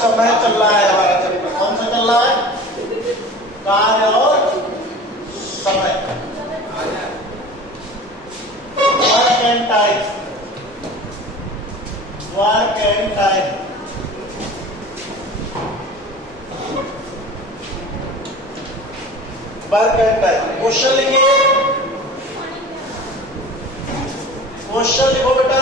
समय चल रहा है हमारा चैप्टर। कौन सा चल रहा है? कार्य और समय, work and time, work and time. Work and time. Question लिखिए, क्वेश्चन लिखो बेटा।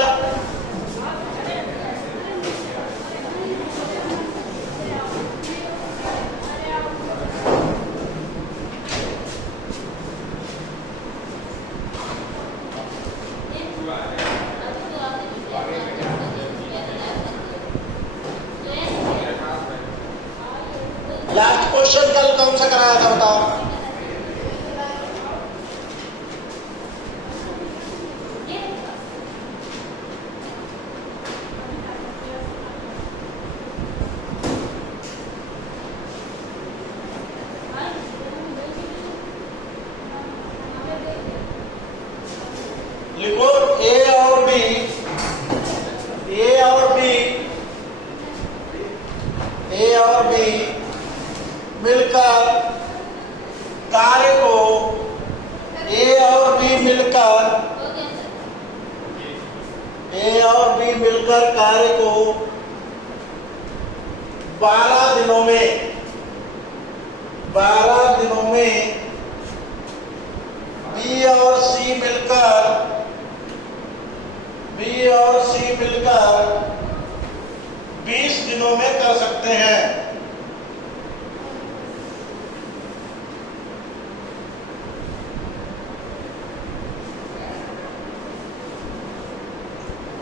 लास्ट क्वेश्चन कल कौन सा कराया था बताओ? लिखो ए और बी, ए और बी, ए और बी मिलकर कार्य को, ए और बी मिलकर, ए और बी मिलकर कार्य को 12 दिनों में, 12 दिनों में बी और सी मिलकर, बी और सी मिलकर 20 दिनों में कर सकते हैं।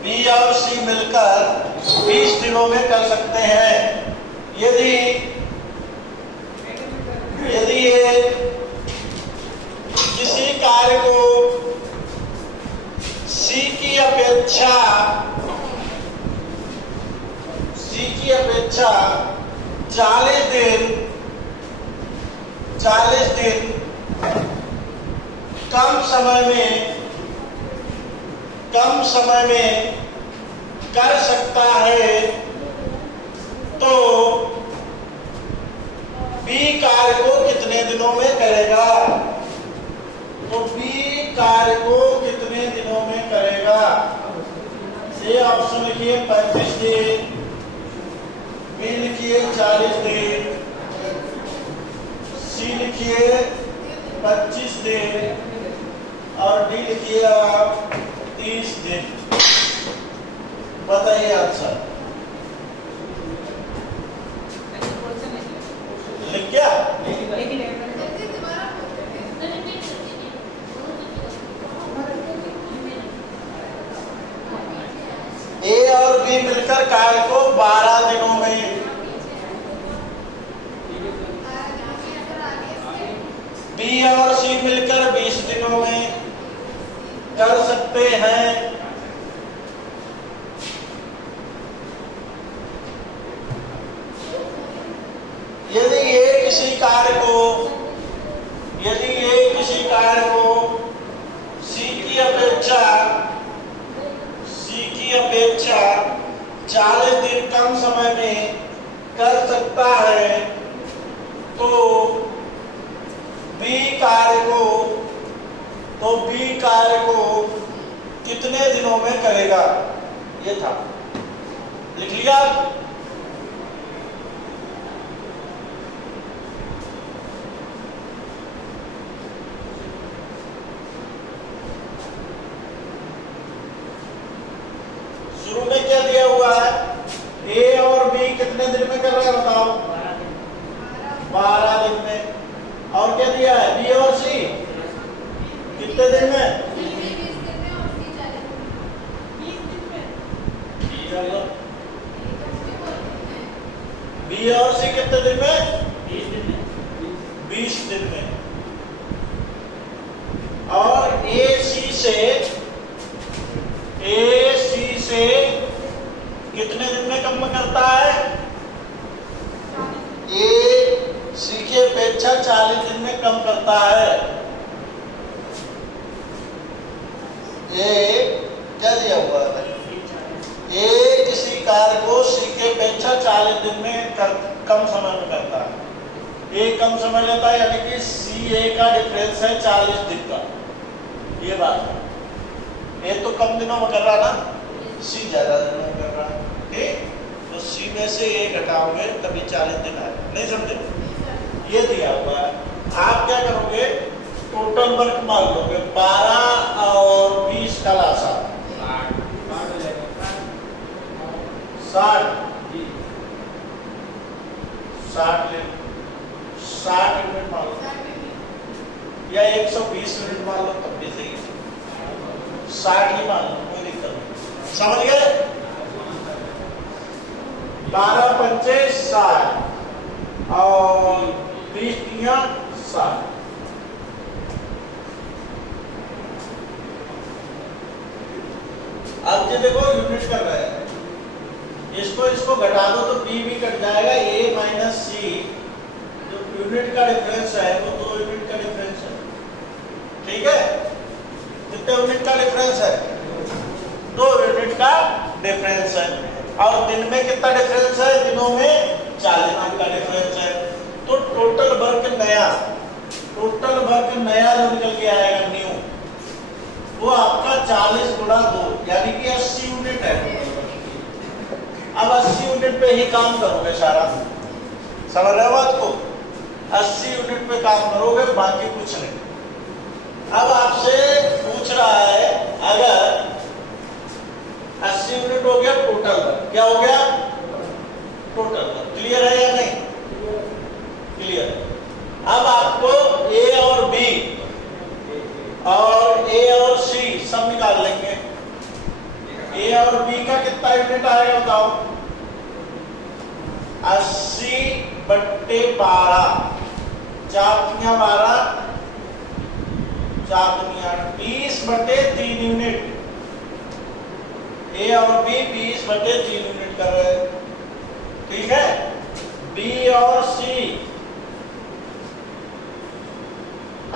बी और सी मिलकर 20 दिनों में कर सकते हैं। यदि ये किसी कार्य को सी की अपेक्षा 40 दिन कम समय में कर सकता है, तो बी कार्य को कितने दिनों में करेगा? तो बी कार्य को कितने दिनों में करेगा? ये ऑप्शन लिखिए 35 दिन, बी लिखिए 40 दिन, सी लिखिए 25 दिन और डी लिखिए आप 30 दिन। बताइए आंसर लिख क्या? ए और बी मिलकर कार्य को 12 दिनों में, बी और सी मिलकर 20 दिनों में कर सकते हैं। यदि ये किसी कार्य को सी की अपेक्षा 40 दिन कम समय में कर सकता है, तो बी कार्य को कितने दिनों में करेगा? ये था, लिख लिया। शुरू में क्या दिया हुआ है? ए और बी कितने दिन में कर रहा है बताओ? 12 दिन में। और क्या दिया है? बी और सी कितने दिन में? बी और सी कितने दिन में? 20 दिन में। और ए सी से कितने दिन में कम करता है? ए सी की अपेक्षा 40 दिन में कम करता है। ये क्या दिया हुआ है? ए किसी कार्य को सी के अपेक्षा 40 दिन में कम समय में करता है। ए कम समय लेता है, यानी कि सी ए का डिफरेंस है 40 दिन का, ये बात है। ए तो कम दिनों में कर रहा ना, सी ज्यादा दिनों में कर रहा है, ठीक। तो सी में से ए घटाओगे तभी 40 दिन आएगा, नहीं समझे? ये दिया हुआ है। आप क्या करोगे, टोटल वर्क मान लोगे 12 और 20 का लासा 60 यूनिट मान लो, या 120 यूनिट मान लो तब भी सही है। 60 ही मान लो, कोई दिक्कत नहीं। समझ गए? 12 पंचे 60 और 20 तिया 60। अब ये देखो यूनिट कर रहे हैं, इसको घटा दो तो बी भी कट जाएगा। ए माइनस सी जो यूनिट का डिफरेंस है वो 2 यूनिट का डिफरेंस है, ठीक है। कितने यूनिट का डिफरेंस है? 2 यूनिट का डिफरेंस है। और दिन में कितना डिफरेंस है? दिनों में 40 दिन का डिफरेंस है। तो टोटल वर्क नया जो निकल के आएगा न्यू, वो आपका 40 गुणा 2 यानी कि 80 यूनिट है। अब 80 यूनिट पे ही काम करोगे सारा, समझ रहे हो बात को? 80 यूनिट पे काम करोगे, बाकी कुछ नहीं। अब आपसे पूछ रहा है, अगर 80 यूनिट हो गया टोटल वर्क, क्या हो गया? Total work. क्लियर है या नहीं? क्लियर। अब आपको ए और बी और ए और सी सब निकाल लेंगे। ए और बी का कितना यूनिट आएगा बताओ? 80 बट्टे 12, 4 तिया 12, 4 दुनिया 20 बट्टे 3 यूनिट। ए और बी 20 बट्टे 3 यूनिट कर रहे हैं, ठीक है। बी और सी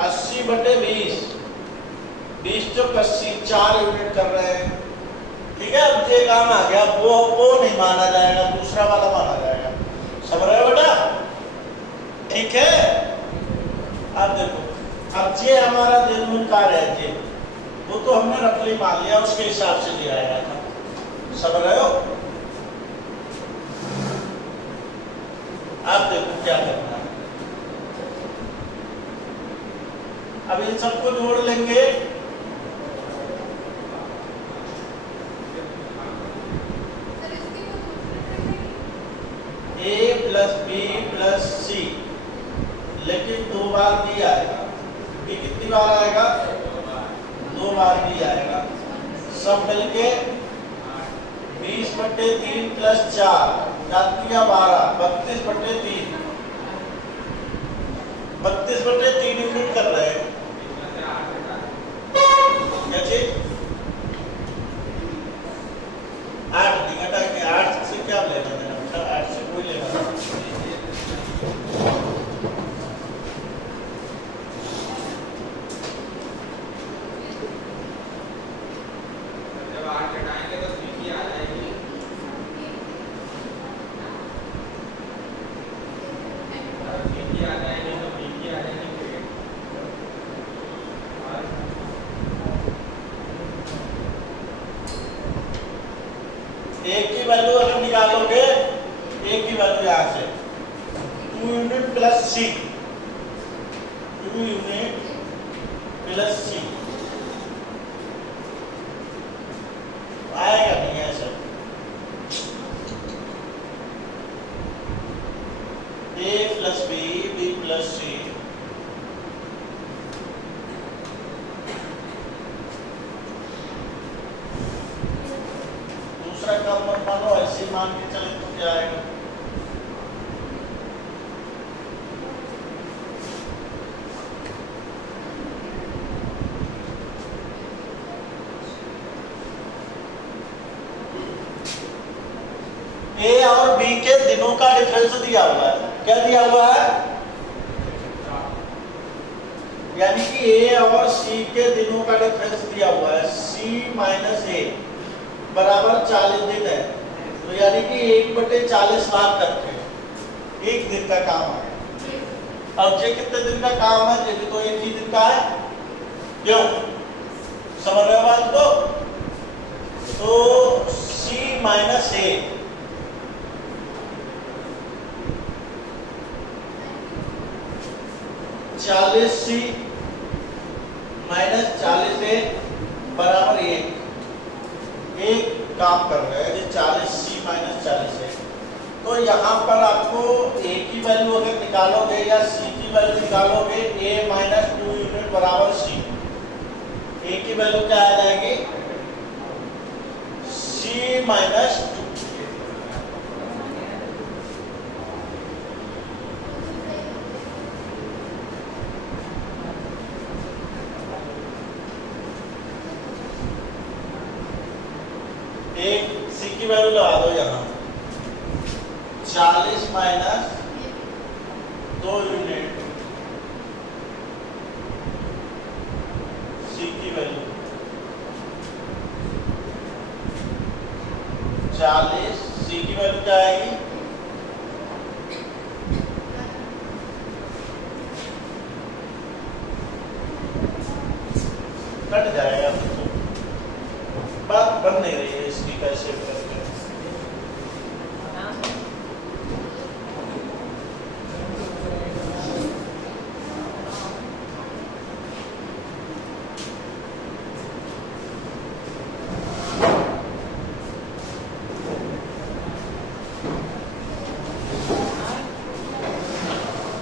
80 बट्टे 20, 20 चौक 80, 4 यूनिट कर रहे हैं, ठीक है। अब ये काम आ गया, वो नहीं माना जाएगा, दूसरा वाला माना जाएगा। समझ रहे हो बेटा? ठीक है। अब देखो, अब ये हमारा जेन्युइन कार्य है, ये वो तो हमने रफली मान लिया, उसके हिसाब से दिया गया था। समझ रहे हो? अब देखो क्या करना है। अब इन सबको जोड़ लेंगे। ए प्लस बी प्लस सी, लेकिन 2 बार बी आएगा। बी कितनी बार आएगा? 2 बार बी आएगा। सब मिलके 20 बट्टे 3 प्लस 4 जातियां 12, 32 बट्टे 3, 32 बट्टे 3 यूनिट कर रहे हैं। क्या चीज? 8 नहीं घटाएंगे, 8 से क्या लेना देना? 8 से कोई लेना देना। जब 8 घटाएंगे तो 3 आ जाएगी। एक की वैल्यू अगर निकालोगे, एक की वैल्यू यहां से 2 यूनिट प्लस सी, 2 यूनिट प्लस सी आएगा नहीं ऐसा। ए प्लस बी, बी प्लस सी, दूसरा काम मत मानो, ऐसे मान के चले तो क्या आएगा? ए और बी के दिनों का डिफरेंस दिया हुआ है। क्या दिया हुआ है? यानी कि ए और सी के दिनों का डिफरेंस दिया हुआ है। सी माइनस ए बराबर 40 दिन है। तो यानी कि 1/40 लाख करके एक दिन का काम आ गया। अब ये कितने दिन का काम है? ये भी तो एक ही दिन का है। क्यों? समझ रहे हो बात को? तो C minus A, C minus 40A बराबर 1 काम कर रहे हैं। 40C minus 40A। तो यहाँ पर आपको A की वैल्यू अगर निकालोगे या C की वैल्यू निकालोगे, A माइनस 2 यूनिट बराबर C। A की वैल्यू क्या आ जाएगी? C minus 2। एक C की वैल्यू लगा दो यहाँ, 40 माइनस 2 यूनिट C की वैल्यू 40, C की वैल्यू क्या आएगी? कट जाएगा, बात बन नहीं रही है इसकी कैसे करके।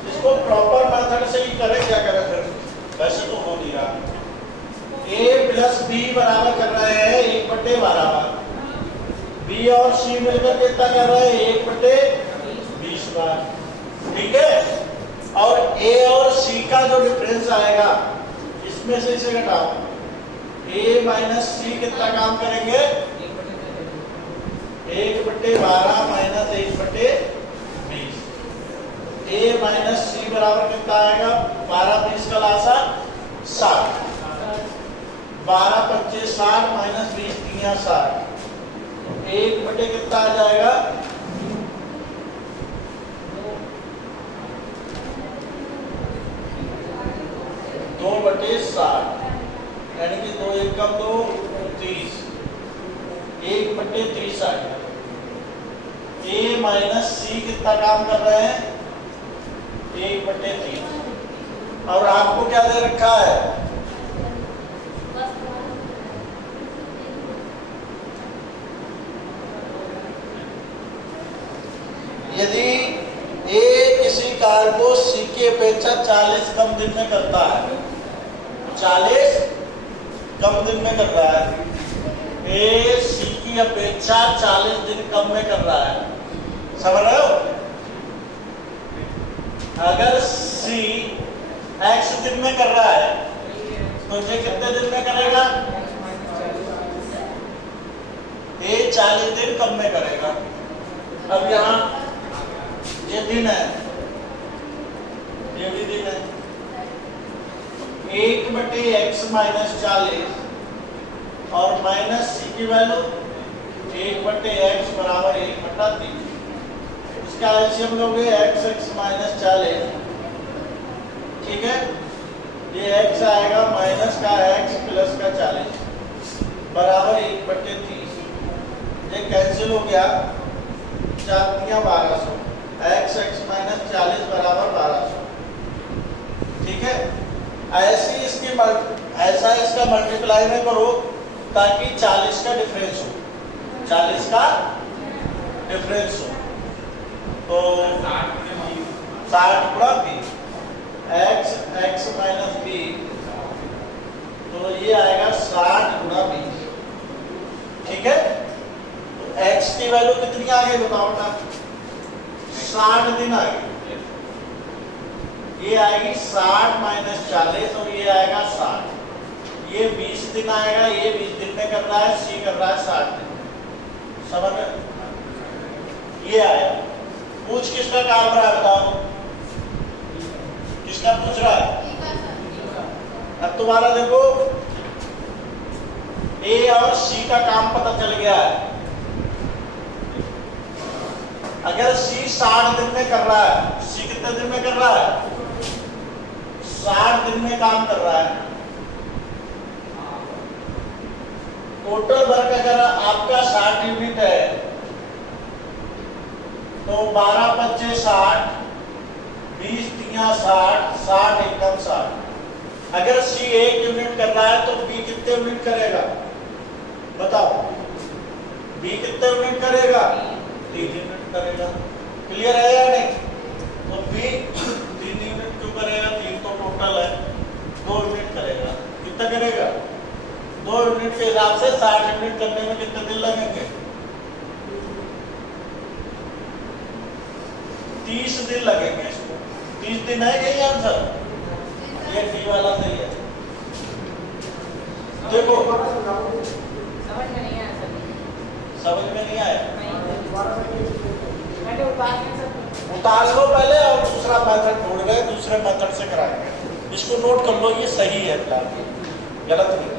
इसको प्रॉपर मेथड से ही करें, क्या करें फिर? वैसे तो हो नहीं रहा। A प्लस B बराबर कर रहे हैं 1/12। B और C मिलकर कितना कर रहे हैं? 1/20 बार। ठीक है। और A और C का जो डिफरेंस आएगा इसमें से इसे घटाओ। A माइनस C कितना काम करेंगे? 1/12 माइनस 1/20। A माइनस C बराबर कितना आएगा? 12-20 का लासा 60। 12-25 60 माइनस 20-3 60। 1 कितना आ जाएगा? 2/60, यानी कि 2 1 कम 2 30। 1/30 आएगा। A माइनस C कितना काम कर रहे हैं? 1/30। और आपको क्या दे रखा है? यदि A किसी कार्य को C की अपेक्षा 40 कम दिन में करता है, 40 कम दिन में कर रहा है, A C की अपेक्षा 40 दिन कम में कर रहा है। समझ रहे हो? अगर C X दिन में कर रहा है तो ये कितने दिन में करेगा? A 40 दिन कम में करेगा। अब यहाँ ये दिन है, ये भी दिन है। 1/x माइनस 40 और माइनस C की वैल्यू 1/x बराबर 1/3। इसका एलसीएम लोगे x माइनस 40। ठीक है। ये x आएगा माइनस का x प्लस का 40 बराबर 1/30। ये कैंसिल हो गया, 4×1200। x माइनस 40 बराबर 1200। ठीक है। ऐसी इसकी ऐसा इसका मल्टीप्लाई में करो ताकि 40 का डिफरेंस हो, 40 का डिफरेंस हो। तो 60 गुणा b, x माइनस b, तो ये आएगा 60 गुणा 20। ठीक है। तो x की वैल्यू कितनी आ गई बताओ ना? 60 दिन आ गई। ये आएगी 60 माइनस 40 और ये आएगा 60। ये 20 दिन आएगा, ये 20 दिन में कर रहा है, C कर रहा है 60 दिन। समझ में? ये आया। पूछ किसका काम रहा है बताओ? किसका पूछ रहा है? अब तुम्हारा देखो A और C का काम पता चल गया है। अगर सी 60 दिन में कर रहा है, सी कितने दिन में कर रहा है? 60 दिन में काम कर रहा है। टोटल वर्क अगर आपका 60 यूनिट है तो 12 पच्चे 60, 20 तिया 60, 60 एकम 60। अगर सी 1 यूनिट कर रहा है तो बी कितने यूनिट करेगा बताओ? बी कितने यूनिट करेगा? 3 यूनिट करेगा। क्लियर है या नहीं? तो बी 3 यूनिट क्यों करेगा? 3 तो टोटल है, 2 यूनिट करेगा। कितना करेगा? 2 यूनिट के हिसाब से 60 यूनिट करने में कितने दिन लगेंगे? 30 दिन लगेंगे इसको। 30 दिन है यही आंसर? ये डी वाला सही है। देखो समझ में नहीं आया? उतार लो पहले और दूसरा मेथड ढूंढ गए, दूसरे मेथड से कराएंगे। इसको नोट कर लो, ये सही है प्लान, गलत नहीं।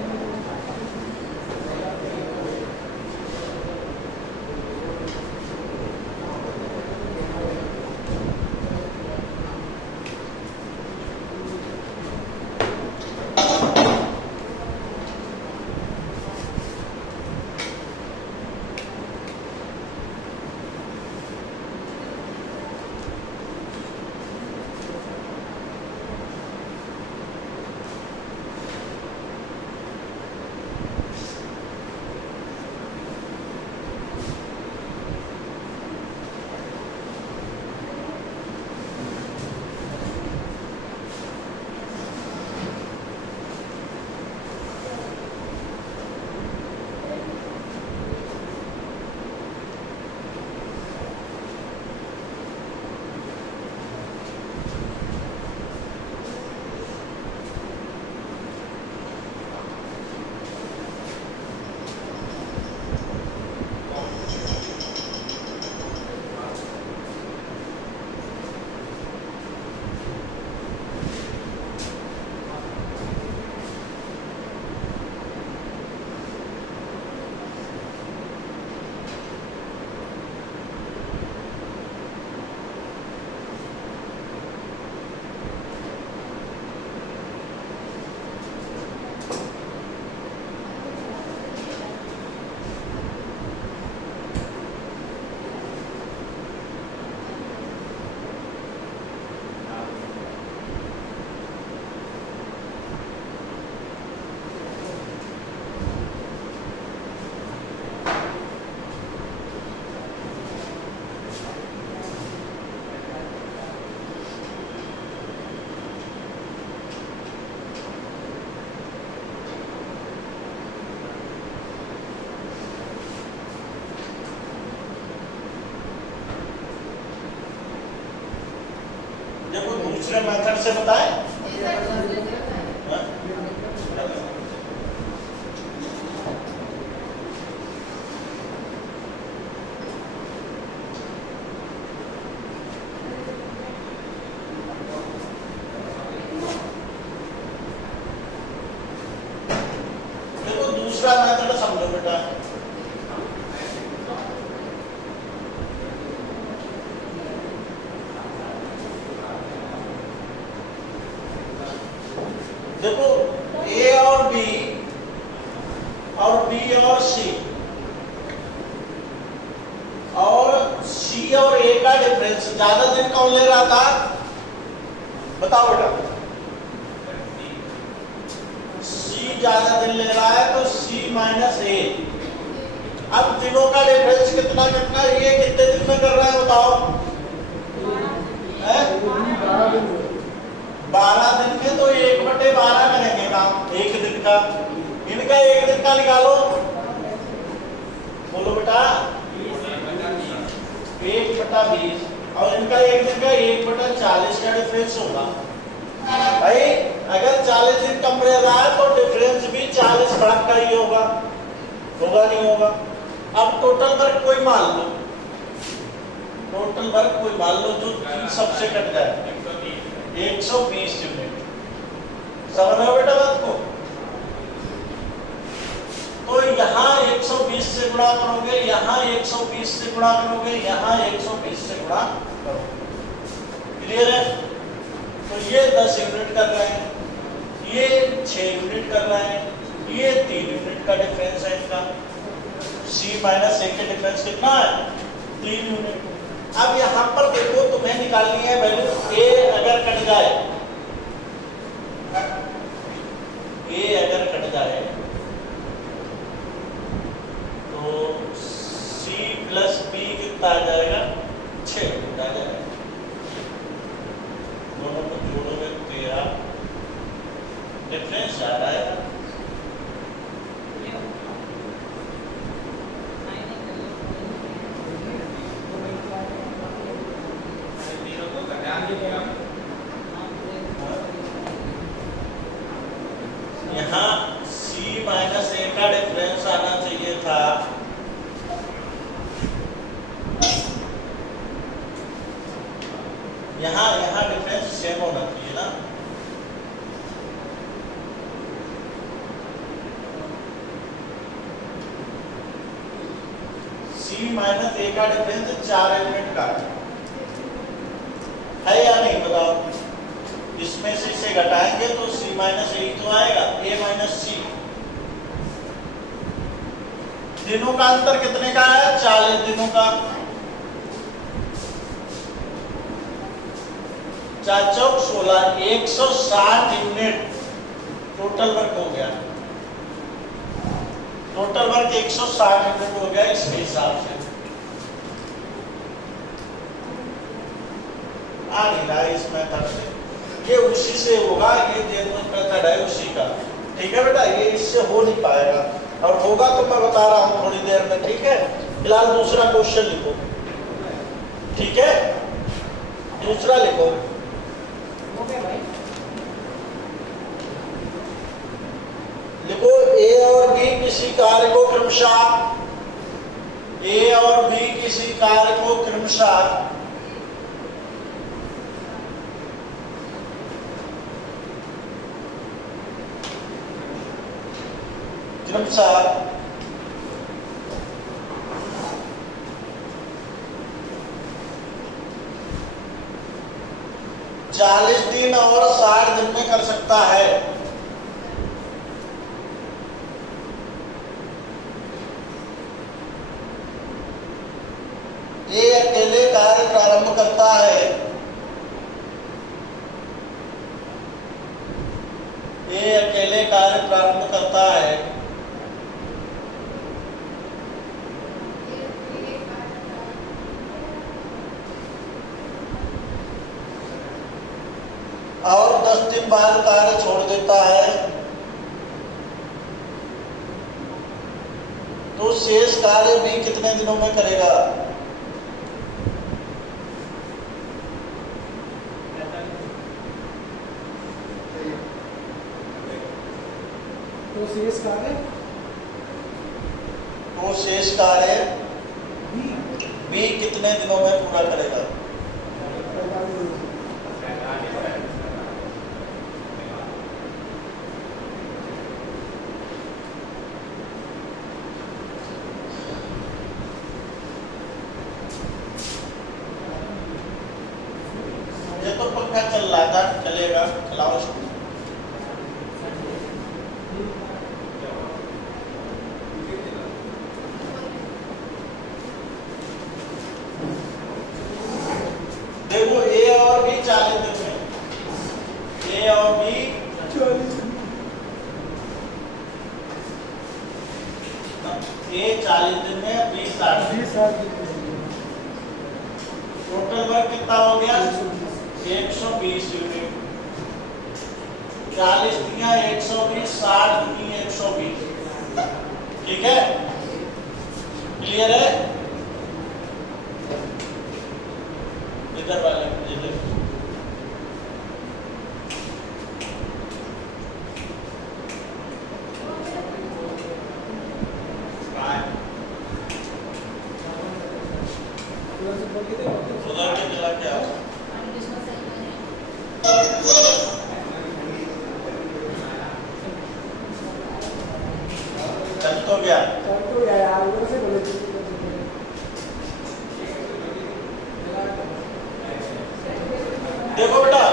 देखो दूसरे मेथड से बताएं। देखो दूसरा मेथड समझो बेटा। देखो ए और बी और बी और सी और सी और ए का डिफरेंस ज्यादा दिन कौन ले रहा था बताओ बेटा? सी ज्यादा दिन ले रहा है तो सी माइनस ए। अब दिनों का डिफरेंस कितना कितना, ये कितने दिन में कर रहा है बताओ? 12 दिन में तो 1/12 करेंगे काम, 1 दिन का। इनका 1 दिन का निकालो, बोलो बेटा 1/20 और इनका 1 दिन का 1/40 का डिफरेंस होगा। भाई अगर 40 दिन कम रह रहा है तो डिफरेंस भी 40 भाग का ही होगा, होगा नहीं होगा? अब टोटल वर्क कोई मान लो, टोटल वर्क कोई मान लो जो सबसे कट जाए, 120 यूनिट। समझ रहे हो बेटा बात को? तो यहाँ 120 से गुणा करोगे, यहाँ 120 से गुणा करोगे, यहाँ 120 से गुणा करोगे। क्लियर है? तो ये 10 यूनिट कर रहे हैं, ये 6 यूनिट कर रहे हैं, ये 3 यूनिट का डिफरेंस है इनका। C माइनस A का डिफरेंस कितना है? 3 यूनिट। अब यहाँ पर देखो तुम्हें निकालनी है वैल्यू A अगर कट जाए, A अगर कट जाए तो C प्लस B कितना आ जाएगा? 6 यूनिट आ जाएगा। दोनों को जोड़ोगे 13 डिफरेंस आ रहा है। यहाँ C माइनस A का डिफरेंस आना चाहिए था यहाँ डिफरेंस सेम होना चाहिए ना। C माइनस A का डिफरेंस 4 यूनिट का है या नहीं बताओ? इसमें से इसे घटाएंगे तो C माइनस A तो आएगा, A माइनस C। दिनों का अंतर कितने का है? 40 दिनों का। 4 चौक 16, 160 यूनिट टोटल वर्क हो गया। टोटल वर्क 160 यूनिट हो गया इसके हिसाब से। आ नहीं रहा इस मेथड से, ये उसी से होगा, ये जेनरल मेथड है उसी का। ठीक है बेटा, ये इससे हो नहीं पाएगा, और होगा तो मैं बता रहा हूँ थोड़ी देर में। ठीक है, फिलहाल दूसरा क्वेश्चन लिखो। ठीक है, दूसरा लिखो। लिखो A और B किसी कार्य को क्रमशः, A और B किसी कार्य को क्रमशः क्रमशः 40 दिन और 60 दिन में कर सकता है। ये अकेले कार्य प्रारंभ करता है, ये अकेले कार्य प्रारंभ करता है। और 10 दिन बाद कार्य छोड़ देता है, तो शेष कार्य भी कितने दिनों में करेगा? तो शेष कार्य भी कितने दिनों में पूरा करेगा? ये तो पंखा चल रहा था, चलेगा, चलाओ इसको। देखो A और B 40 दिन में, A और B 40 दिन, A 40 दिन में, B 60 दिन। टोटल वर्क कितना हो गया? 120 यूनिट। 40 दिया 120, 60 दी 120। ठीक है, क्लियर है? इधर वाले उधर के चला क्या? चल तो गया। क्या? देखो बेटा,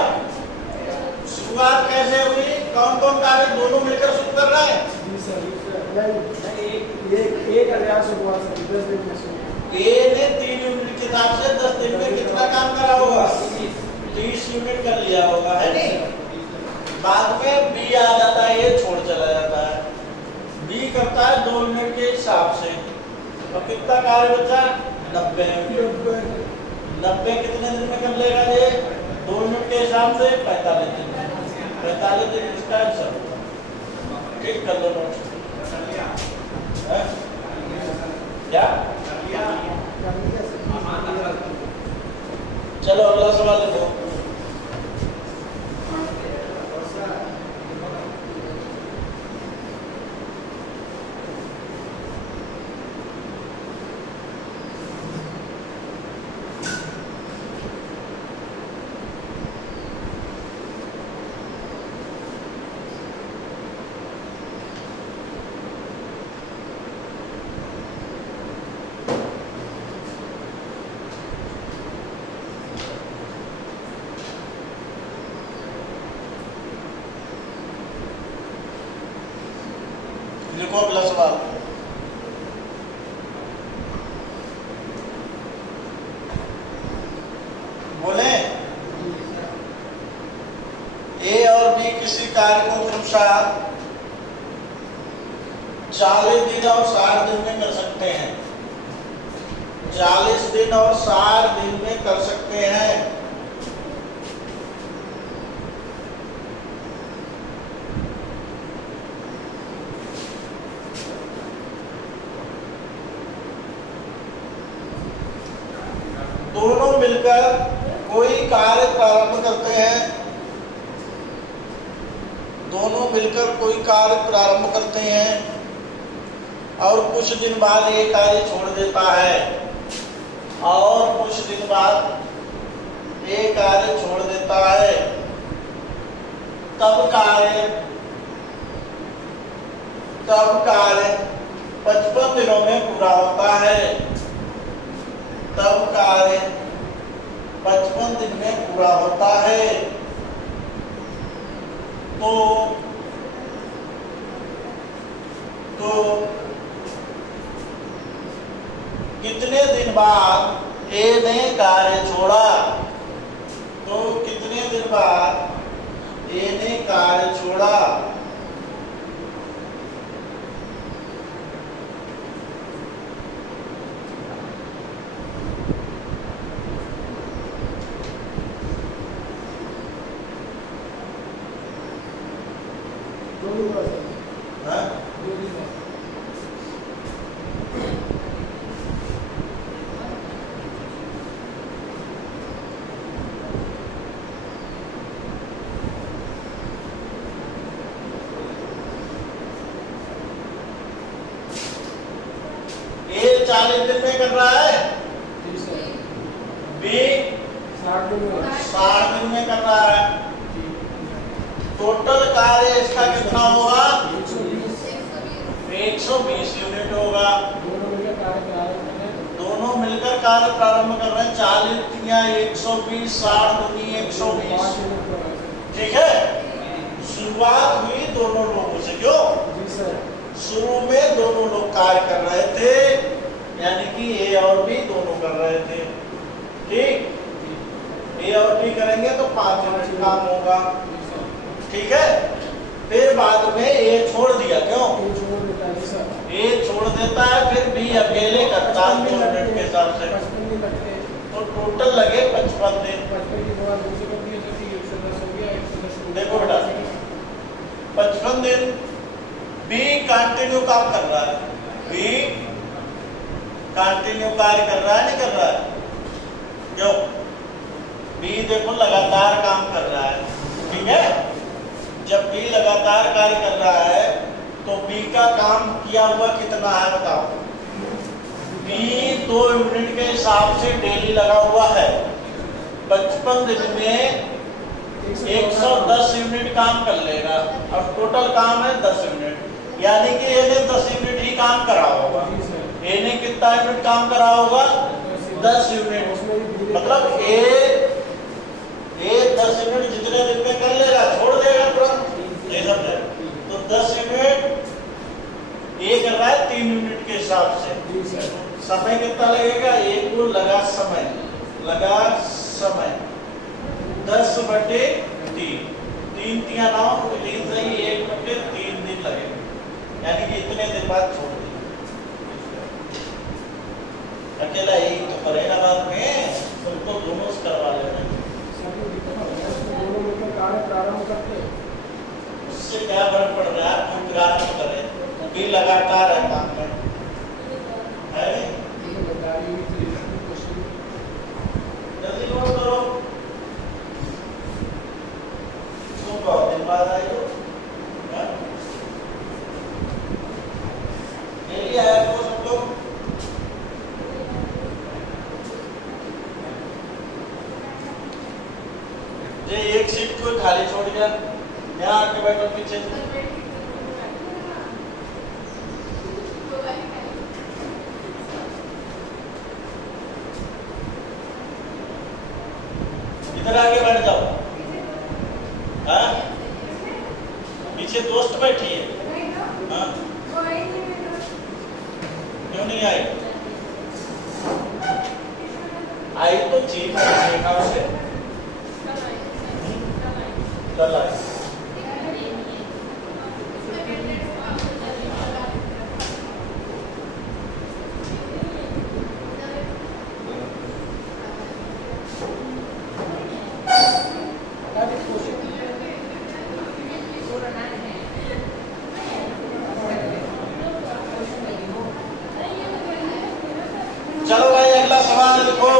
शुरुआत कैसे हुई? कौन कौन कार्य दोनों मिलकर शुरू कर रहे हैं? ए ने 3 यूनिट के हिसाब से 10 दिन में कितना काम करा होगा? 30 यूनिट कर लिया होगा, है नहीं? बाद में बी आ जाता है, ये छोड़ चला जाता है। बी करता है 2 यूनिट के हिसाब से, और कितना कार्य बचा? 90 यूनिट। 90 कितने दिन में कर लेगा ये? 2 यूनिट के हिसाब से 45 दिन। 45 दिन इसका आंसर होगा। ठीक कर लो नोट। क्या? चलो अगला सवाल देखो। लिखो अगला सवाल। बोले ए और बी किसी कार्य को क्रमशः 40 दिन और 60 दिन में कर सकते हैं। 40 दिन और 60 दिन में कर सकते हैं। दोनों मिलकर कोई कार्य प्रारंभ करते हैं। दोनों मिलकर कोई कार्य प्रारंभ करते हैं और कुछ दिन बाद ये कार्य छोड़ देता है, और कुछ दिन बाद ये कार्य छोड़ देता है। तब कार्य 55 दिनों में पूरा होता है। तब कार्य 55 दिन में पूरा होता है। तो कितने दिन बाद ए ने कार्य छोड़ा? तो कितने दिन बाद ए ने कार्य छोड़ा? ए 40 दिन में कर रहा है, बी 60 दिन में कर रहा है। टोटल कार्य इसका कितना होगा? 120 यूनिट होगा। दोनों मिलकर कार्य प्रारंभ कर रहे हैं। 40 या 120, 60 दूनी 120। ठीक है, शुरुआत हुई दोनों लोगों से। क्यों? शुरू में दोनों लोग कार्य कर रहे थे, यानी कि ए और बी दोनों कर रहे थे। ठीक, ए और बी करेंगे तो 5 यूनिट काम होगा। ठीक है, फिर बाद में ए छोड़ दिया। क्यों? ए छोड़ देता है, फिर बी अकेले करता है 2 यूनिट के हिसाब से। तो टोटल लगे 55 दिन। देखो बेटा, 55 दिन बी कंटिन्यू काम कर रहा है। बी कंटिन्यू कार्य कर रहा है, नहीं कर रहा है? क्यों? बी देखो लगातार काम कर रहा है। ठीक है, जब बी लगातार कार्य कर रहा है तो बी का काम किया हुआ कितना है बताओ? बी 2 यूनिट के हिसाब से डेली लगा हुआ है। 55 दिन में 110 यूनिट काम कर लेगा। अब टोटल काम है 10 यूनिट। यानी कि ए ने 10 यूनिट ही काम करा होगा। ए ने कितना यूनिट काम करा होगा? 10 यूनिट। मतलब ए 10 यूनिट जितने दिन में कर लेगा, छोड़ देगा तुरंत, नहीं समझे? तो 10 यूनिट ए कर रहा है 3 यूनिट के हिसाब से। समय कितना लगेगा? ए को लगा समय 10/3, 3 3 9, 3 सही 1/3 दिन लगेगा, यानी कि इतने दिन बाद छोड़ देगा। अकेला यही तो करेगा बाद में, सबको दोनों से करवा लेना। उससे क्या फर्क पड़ रहा है? कोई प्रारंभ करे भी लगातार है काम में, है जल्दी नोट करो। तुम बहुत दिन बाद आए हो, डेली आया तो सब लोग। ये एक सीट को खाली छोड़ दिया, यहाँ आके बैठो पीछे। इधर आगे बैठ जाओ। हाँ? पीछे दोस्त बैठी है। हाँ? क्यों नहीं आई? आई तो ठीक है, देखा उसे कल आई। चलो भाई अगला सवाल लिखो।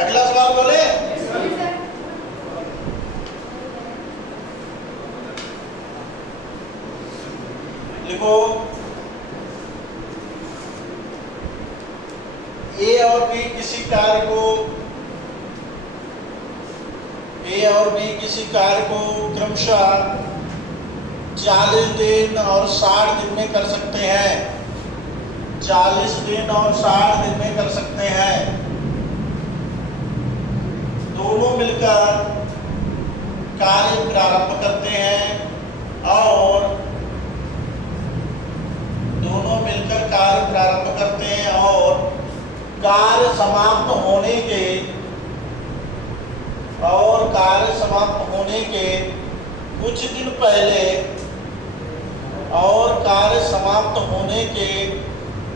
अगला सवाल बोले। लिखो ए और बी किसी कार्य को क्रमशः 40 दिन और 60 दिन में कर सकते हैं। 40 दिन और 60 दिन में कर सकते हैं। दोनों मिलकर कार्य प्रारंभ करते हैं और कार्य समाप्त होने के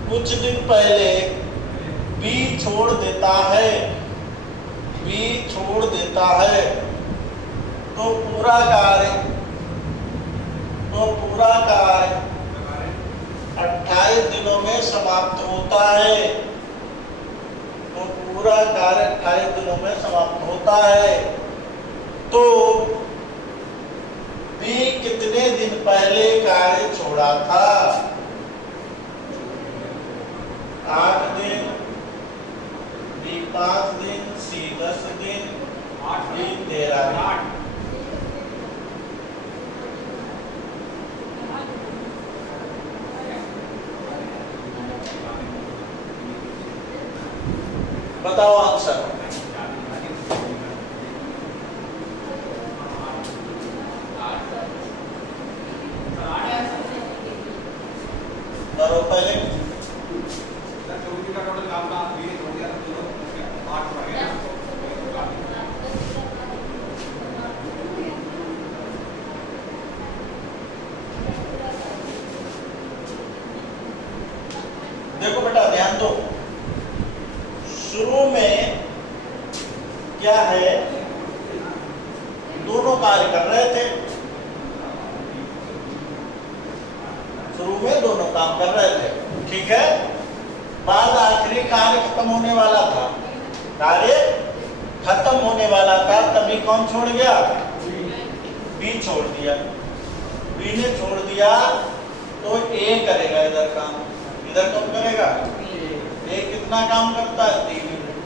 कुछ दिन पहले बी छोड़ देता है, तो पूरा कार्य 28 दिनों में समाप्त होता है। तो बी कितने दिन पहले कार्य छोड़ा था? 8 दिन, बी 5 दिन, सी 10 दिन, डी 13 दिन। बताओ आंसर। करो पहले। देखो बेटा कार्य कर रहे थे, शुरू में दोनों काम कर रहे थे, ठीक है। बाद आखिरी कार्य खत्म होने वाला था, कार्य खत्म होने वाला था, तभी कौन छोड़ गया? बी छोड़ दिया। बी ने छोड़ दिया तो ए करेगा इधर काम, इधर कौन करेगा? ए कितना काम करता है? 3 यूनिट।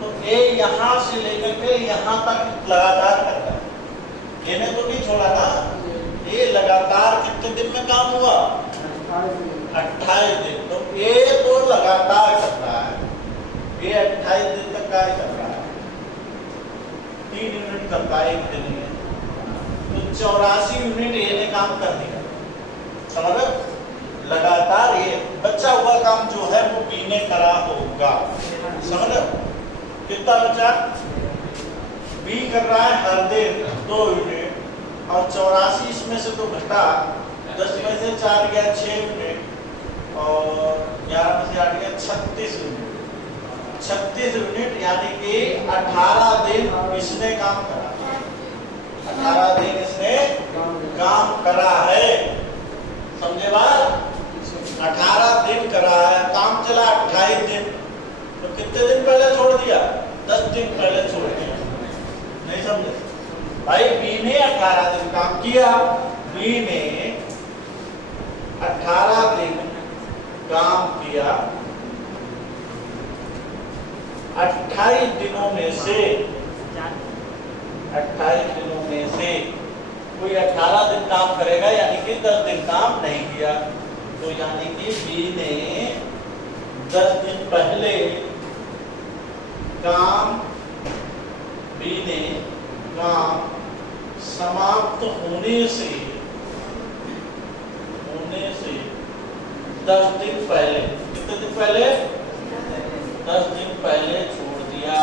तो ए यहां से लेकर के यहां तक लगातार करता है। ए ने तो नहीं छोड़ा ना, ये लगातार कितने दिन में काम हुआ? 28 दिन। तो ये तो लगातार करता है, ये 28 दिन तक कार्य करता है, 3 यूनिट करता है एक दिन में, तो 84 यूनिट ये ने काम कर दिया, समझ? लगातार ये बचा हुआ काम जो है वो बी ने करा होगा, समझ? कितना बचा? बी कर रहा है हर दिन 2 यूनिट और 84 इसमें से तो घटा, 10 में से 4 गया 6 यूनिट और 11 में से 8 गया 36 यूनिट। 36 यूनिट यानी कि 18 दिन इसने काम करा, 18 दिन इसने काम करा है, समझे बात? 18 दिन करा है, काम चला 28 दिन, तो कितने दिन पहले छोड़ दिया? 10 दिन पहले छोड़ दिया, नहीं समझे भाई? बी ने 18 दिन काम किया, बी ने 18 दिन काम किया, 28 दिनों में से 28 दिनों में से कोई 18 दिन काम करेगा, यानी कि 10 दिन काम नहीं किया, तो यानी कि बी ने 10 दिन पहले काम, बी ने काम समाप्त होने से 10 दिन पहले, कितने दिन पहले? 10 दिन पहले छोड़ दिया।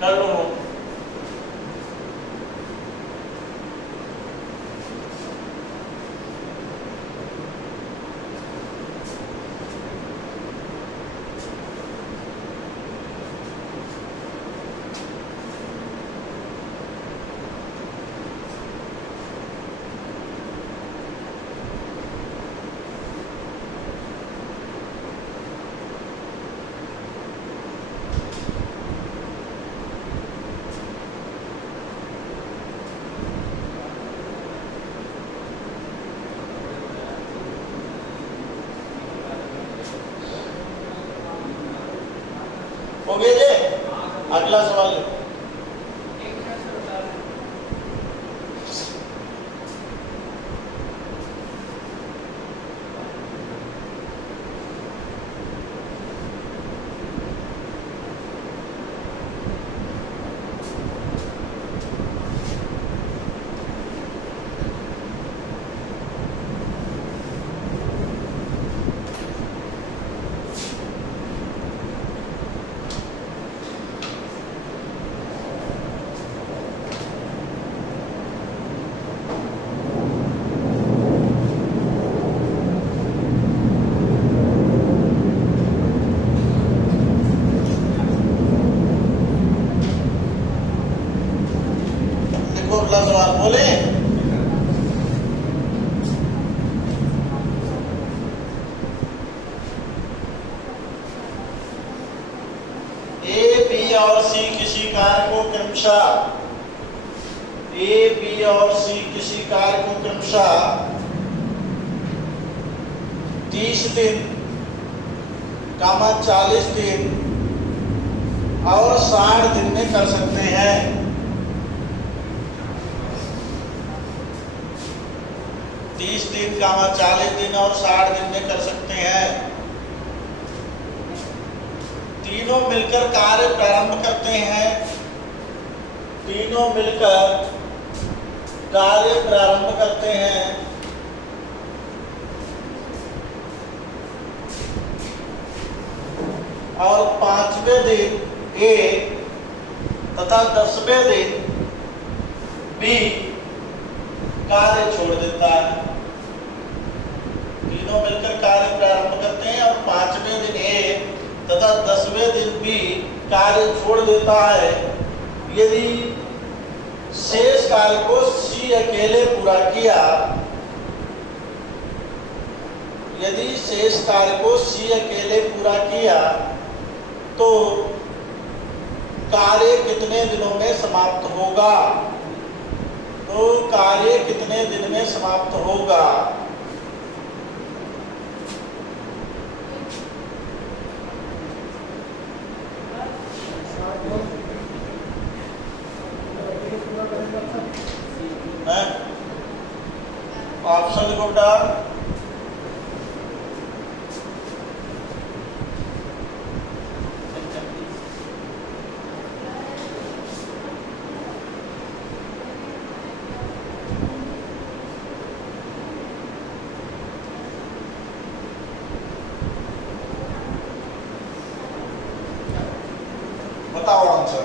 कर लो। हो गए जे? अगला सवाल। अगला सवाल बोले। ए, बी और सी किसी कार्य को क्रमशः, ए, बी और सी किसी कार्य को क्रमशः 30 दिन, 40 दिन और 60 दिन में कर सकते हैं। 30 दिन, 40 दिन और 60 दिन में कर सकते हैं। तीनों मिलकर कार्य प्रारंभ करते हैं, तीनों मिलकर कार्य प्रारंभ करते हैं। और 5वें दिन ए तथा 10वें दिन बी कार्य छोड़ देता है। तीनों मिलकर कार्य प्रारंभ करते हैं और 5वें दिन ए तथा कार्य छोड़ देता है, यदि शेष कार्य को सी अकेले पूरा किया, यदि शेष कार्य को सी अकेले पूरा किया तो कार्य कितने दिनों में समाप्त होगा? तो कार्य कितने दिन में समाप्त होगा? ऑप्शन लिखो बेटा। बताओ आंसर।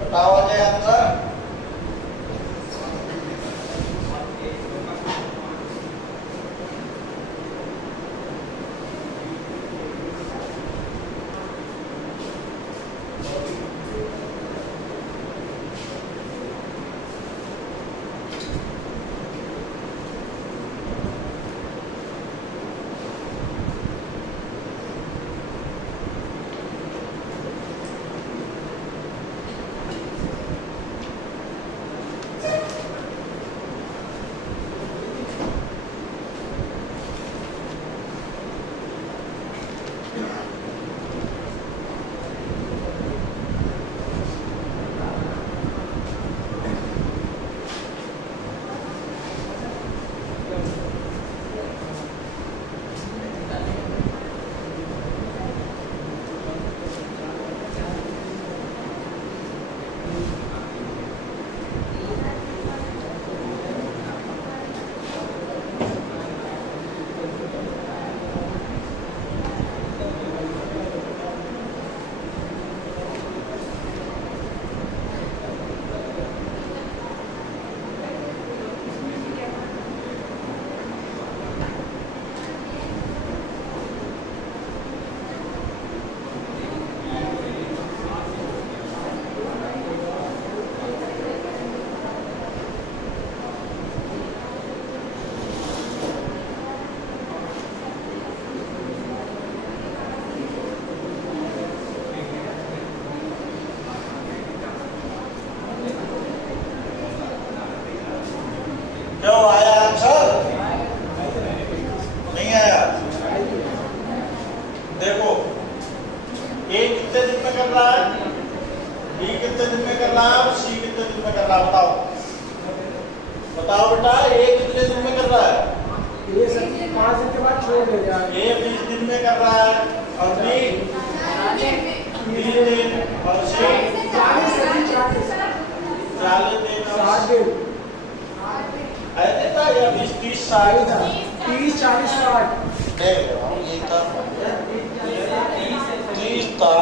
बताओ अजय आंसर। क्यों आया आंसर? नहीं आया। देखो ए कितने दिन में कर रहा है, बी कितने दिन में कर रहा है और सी कितने दिन में कर रहा है? बताओ बताओ बेटा। ए कितने दिन में कर रहा है? ये 5 दिन के बाद छोड़ देगा। ए 20 दिन में कर रहा है और बी 30 दिन और सी 40 दिन। 40 दिन और 60 दिन। ऐसे था या 20 30 60 30 40 60। ये था 30 था।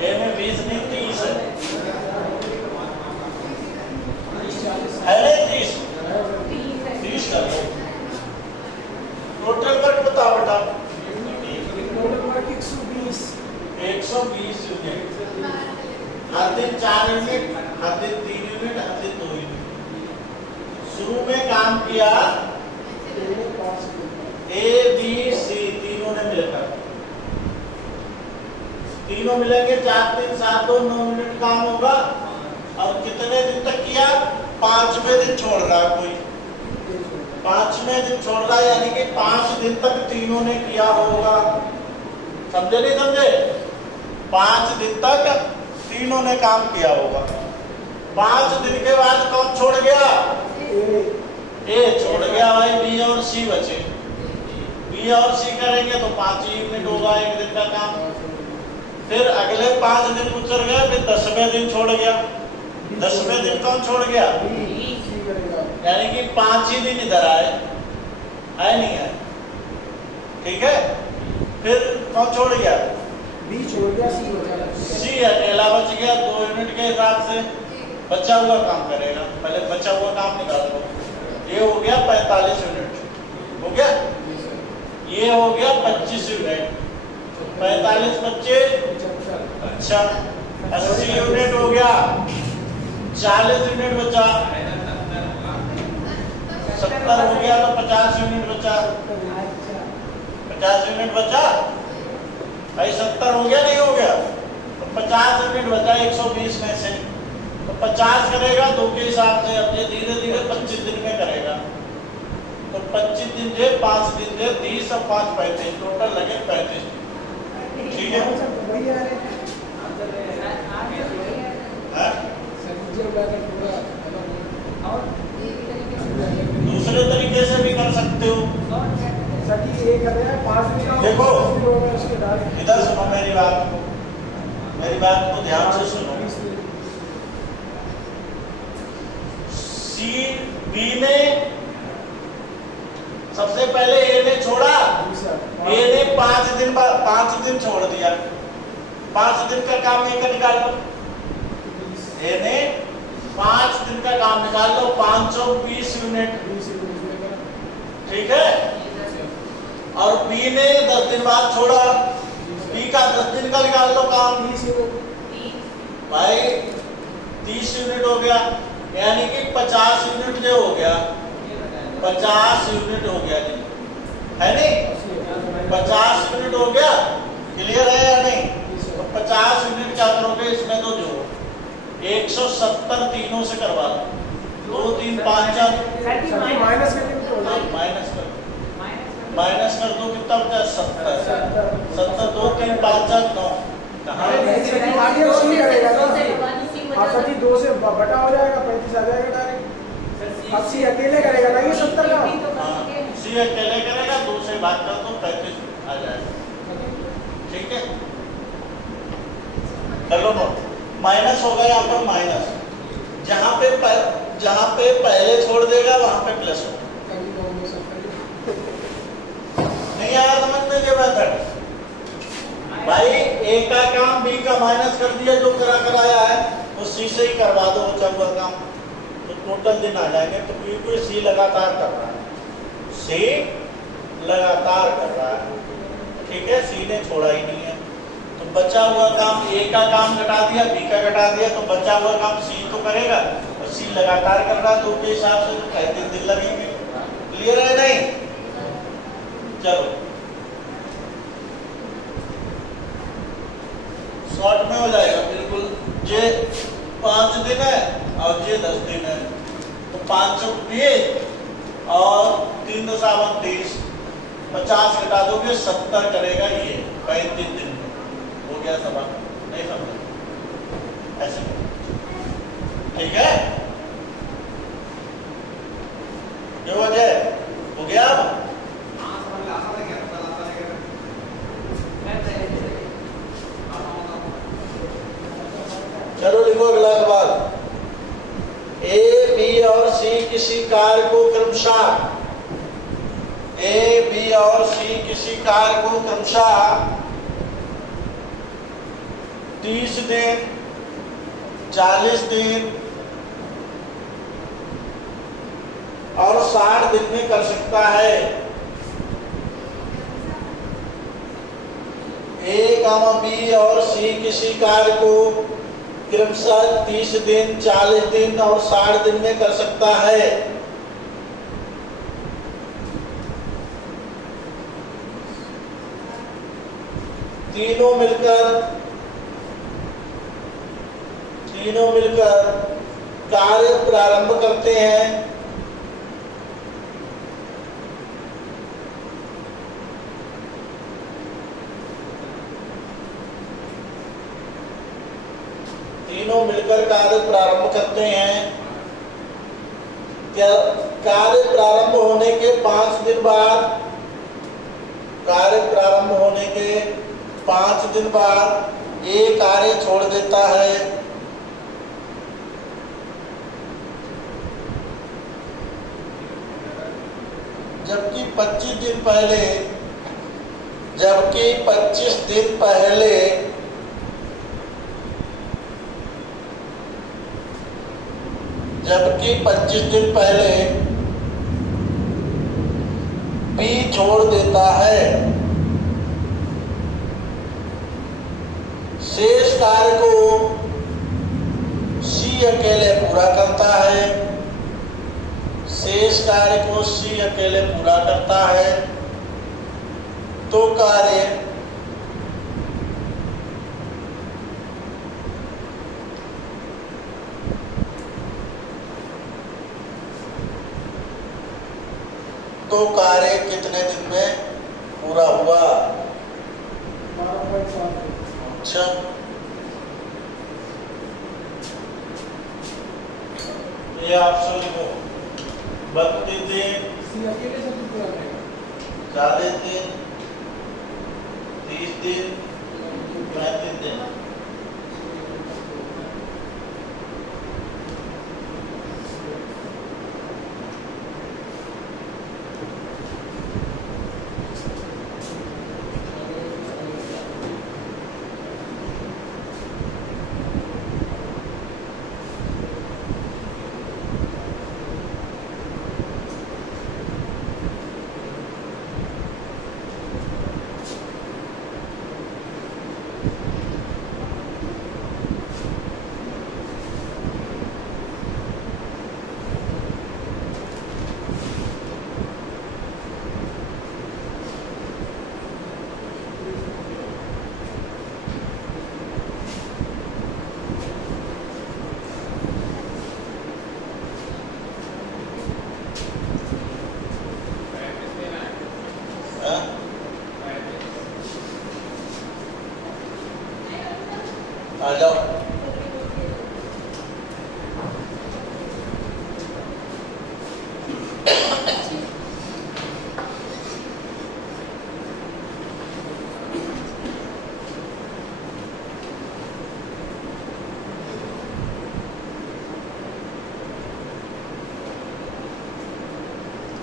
ए में 20 नहीं 30 है। है 30 कर लो। टोटल वर्क बताओ बेटा। Total work 120। 120 यूनिट। हर दिन 4 यूनिट, हर दिन 3 यूनिट, हर दिन 2 यूनिट। शुरू में काम किया ए बी सी तीनों ने मिलकर, तीनों मिलेंगे 4 3 7 2 9 मिनट काम होगा। और कितने दिन तक किया? 5वें दिन छोड़ रहा है कोई, 5वें दिन छोड़ रहा है, यानी कि 5 दिन तक तीनों ने किया होगा। समझे नहीं समझे? 5 दिन तक तीनों ने काम किया होगा। 5 दिन के बाद कौन छोड़ गया? ए छोड़ गया भाई। बी और सी बचे। बी और सी करेंगे तो 5 यूनिट होगा एक दिन का काम। फिर अगले 5 दिन गुजर गए, फिर 10वें दिन छोड़ गया। 10वें दिन कौन छोड़ गया? यानी कि 5 ही दिन इधर आए, है नहीं है? ठीक है, फिर कौन छोड़ गया? बी छोड़ दिया, सी बचा। सी अकेला बच गया 2 यूनिट के हिसाब से, बचा हुआ काम करेगा। पहले बचा हुआ काम निकाल लो। ये हो गया 45 यूनिट, हो गया। ये हो गया 25 यूनिट, 45 बच्चे, अच्छा 80 यूनिट हो गया, 40 यूनिट बचा, 70 हो गया तो 50 यूनिट बचा, 50 यूनिट बचा भाई। 70 हो गया नहीं हो गया, तो 50 यूनिट बचा 120 में से, तो 50 करेगा 2 के हिसाब से। अब ये धीरे धीरे 25 दिन में करेगा, तो 25 दिन जे 5 दिन जे 30 और 5 35, टोटल लगे 35। ठीक है, दूसरे तरीके से भी कर सकते हो। देखो इधर सुनो मेरी बात को ध्यान से सुनो। सी बी ने सबसे पहले ए ने छोड़ा, ए ने 5 दिन छोड़ दिया। 5 दिन का काम एक निकाल लो, ए ने 5 दिन का काम निकाल लो, 520 यूनिट, ठीक है। और बी ने 10 दिन बाद छोड़ा, बी का 10 दिन का निकाल लो काम, भाई 30 यूनिट हो गया, यानी कि 50 यूनिट जो हो गया, 50 यूनिट हो गया जी, है नहीं? 50 यूनिट हो गया, क्लियर है या नहीं? तो 50 यूनिट क्या करोगे इसमें, तो जो 170 तीनों से करवा लो, 2 3 5 4 माइनस कर दो, कितना बचा? 70 2 3 5 4 9। कहाँ 2 से बटा हो जाएगा, 35 आ जाएगा डायरेक्ट। अब सी अकेले करेगा ना ये 70 का, सी अकेले करेगा, 2 से भाग कर दो 35 आ जाएगा, ठीक है। चलो नो माइनस होगा यहाँ पर, माइनस जहाँ पे पहले छोड़ देगा वहां पे प्लस होगा। नहीं आया समझ में ये मेथड? भाई ए का काम बी का माइनस कर दिया, जो कराया है वो सी से ही करवा दो बचा हुआ काम, तो टोटल दिन आ जाएंगे। तो क्योंकि सी लगातार कर रहा है, सी लगातार कर रहा है, ठीक है, सी ने छोड़ा ही नहीं है। तो बचा हुआ काम, ए का काम घटा दिया, बी का घटा दिया, तो बचा हुआ काम सी तो करेगा, और सी लगातार कर रहा है 2 के हिसाब से, तो 35 दिन लगेंगे। क्लियर है नहीं? चलो शॉर्ट में हो जाएगा बिल्कुल। जे 5 दिन है और जे 10 दिन है, तो 5 चौक 20 और 3 दशावन 30, 50 घटा दोगे 70 करेगा ये 35 दिन में। हो गया सवाल? नहीं समझ? ऐसे ठीक है, जो वजह हो गया। चलो लिखो अगला सवाल। ए बी और सी किसी कार्य को क्रमशः, ए बी और सी किसी कार्य को क्रमशः 30 दिन, 40 दिन और 60 दिन में कर सकता है। ए कामा बी और सी किसी कार्य को क्रमशः 30 दिन, 40 दिन और 60 दिन में कर सकता है। तीनों मिलकर कार्य प्रारंभ करते हैं। तीनों मिलकर कार्य प्रारंभ करते हैं। क्या कार्य प्रारंभ होने के 5 दिन बाद, कार्य प्रारंभ होने के 5 दिन बाद ये कार्य छोड़ देता है। जबकि 25 दिन पहले जबकि 25 दिन पहले बी छोड़ देता है, शेष कार्य को सी अकेले पूरा करता है, तो कार्य कितने दिन में पूरा हुआ? 12.7। अच्छा, ये ऑप्शन लिखो। 32 दिन, सी अकेले से पूरा करेगा। 40 दिन, 30 दिन, 35 दिन। आ जाओ।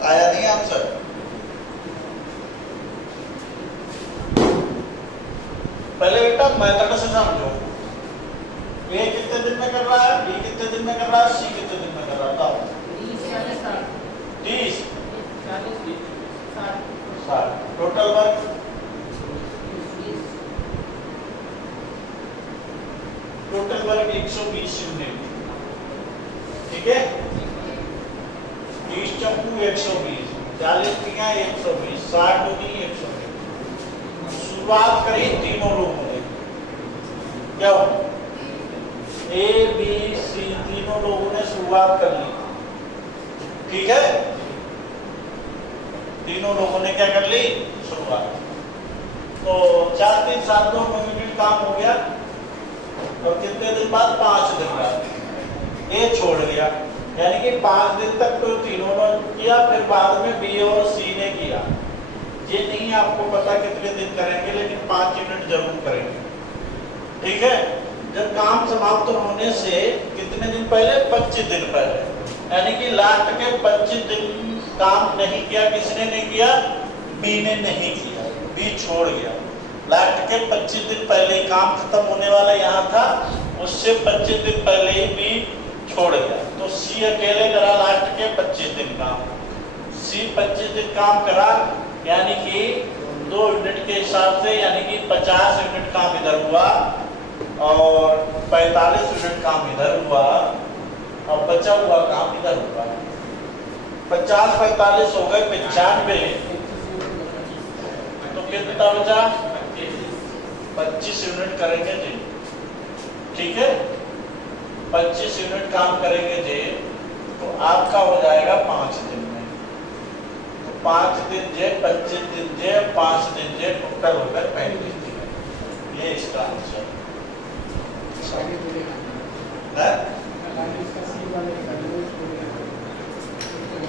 आया नहीं आंसर? पहले बेटा मेथड से समझो। ए कितने दिन में कर रहा है, बी कितने दिन में कर रहा है, सी कितने दिन में कर रहा है? बताओ। 30, 60। Total work total work 120 unit. ठीक है, 30 चौकू 120, 40 तिया 120, 60 दूनी 120। शुरुआत करी तीनों लोगों ने, क्या हो? ए बी सी तीनों लोगों ने शुरुआत कर ली। ठीक है, तीनों लोगों ने क्या कर ली? शुरुआत। तो 4 3 7 2 मिनट काम हो गया। और कितने दिन बाद? 5 दिन बाद ए छोड़ गया, यानी कि 5 दिन तक तो तीनों ने किया, फिर बाद में बी और सी ने किया। ये नहीं आपको पता कितने दिन करेंगे, लेकिन 5 यूनिट जरूर करेंगे। ठीक है, जब काम समाप्त होने से कितने दिन पहले? 25 दिन पहले, यानी कि लास्ट के 25 दिन काम नहीं किया। किसने नहीं किया? बी ने नहीं किया, बी छोड़ गया। लास्ट के 25 दिन पहले ही काम खत्म होने वाला यहाँ था, उससे 25 दिन पहले ही बी छोड़ गया। तो सी अकेले करा लास्ट के 25 दिन काम। सी 25 दिन काम करा, यानी कि 2 यूनिट के हिसाब से, यानी कि 50 यूनिट काम इधर हुआ और 45 यूनिट काम इधर हुआ और बचा हुआ काम इधर हुआ। 50 45 हो गए 95, तो कितना बचा? 25 यूनिट करेंगे जी। ठीक है, 25 यूनिट काम करेंगे जी, तो आपका हो जाएगा 5 दिन में। तो 5 दिन जे, 25 दिन जे, 5 दिन जे, टोटल हो गए 35 दिन। ये इसका आंसर है।